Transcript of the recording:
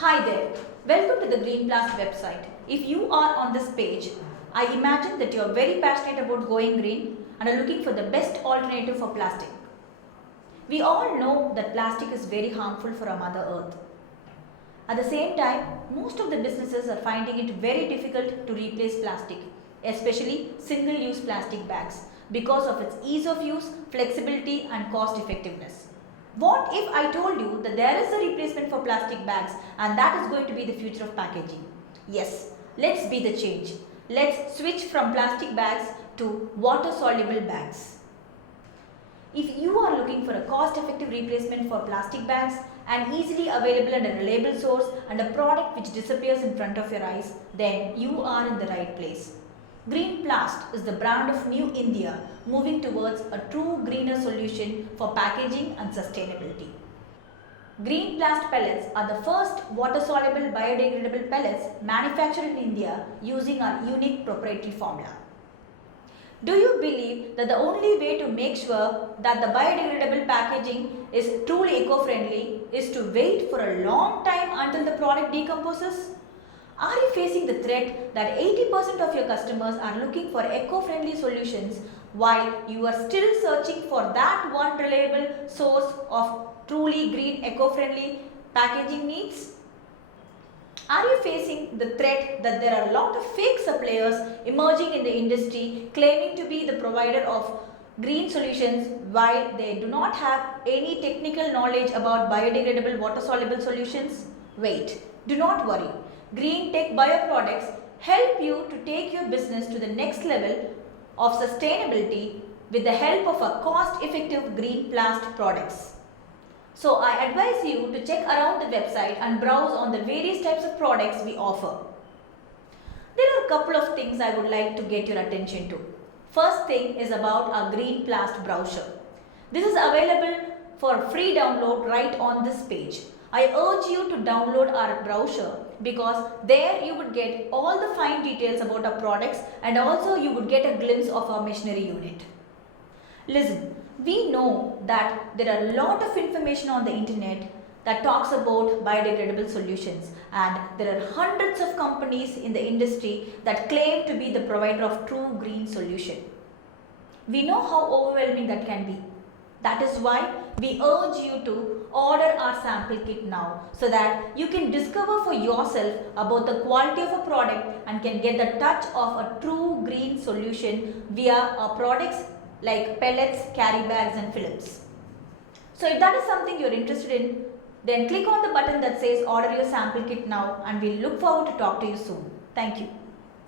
Hi there, welcome to the Greenplast website. If you are on this page, I imagine that you are very passionate about going green and are looking for the best alternative for plastic. We all know that plastic is very harmful for our Mother Earth. At the same time, most of the businesses are finding it very difficult to replace plastic, especially single-use plastic bags, because of its ease of use, flexibility and cost effectiveness. What if I told you that there is a replacement for plastic bags and that is going to be the future of packaging? Yes, let's be the change. Let's switch from plastic bags to water-soluble bags. If you are looking for a cost-effective replacement for plastic bags, an easily available and a reliable source and a product which disappears in front of your eyes, then you are in the right place. Greenplast is the brand of New India moving towards a true greener solution for packaging and sustainability. Greenplast pellets are the first water-soluble biodegradable pellets manufactured in India using our unique proprietary formula. Do you believe that the only way to make sure that the biodegradable packaging is truly eco-friendly is to wait for a long time until the product decomposes? Are you facing the threat that 80% of your customers are looking for eco-friendly solutions while you are still searching for that one reliable source of truly green eco-friendly packaging needs? Are you facing the threat that there are a lot of fake suppliers emerging in the industry claiming to be the provider of green solutions while they do not have any technical knowledge about biodegradable water-soluble solutions? Wait, do not worry. Green Tech Bioproducts help you to take your business to the next level of sustainability with the help of a cost-effective Greenplast products. So I advise you to check around the website and browse on the various types of products we offer. There are a couple of things I would like to get your attention to. First thing is about our Greenplast brochure. This is available for free download right on this page. I urge you to download our brochure because there you would get all the fine details about our products and also you would get a glimpse of our machinery unit. Listen, we know that there are a lot of information on the internet that talks about biodegradable solutions and there are hundreds of companies in the industry that claim to be the provider of true green solution. We know how overwhelming that can be. That is why we urge you to order our sample kit now so that you can discover for yourself about the quality of a product and can get the touch of a true green solution via our products like pellets, carry bags and films. So if that is something you are interested in, then click on the button that says order your sample kit now and we look forward to talk to you soon. Thank you.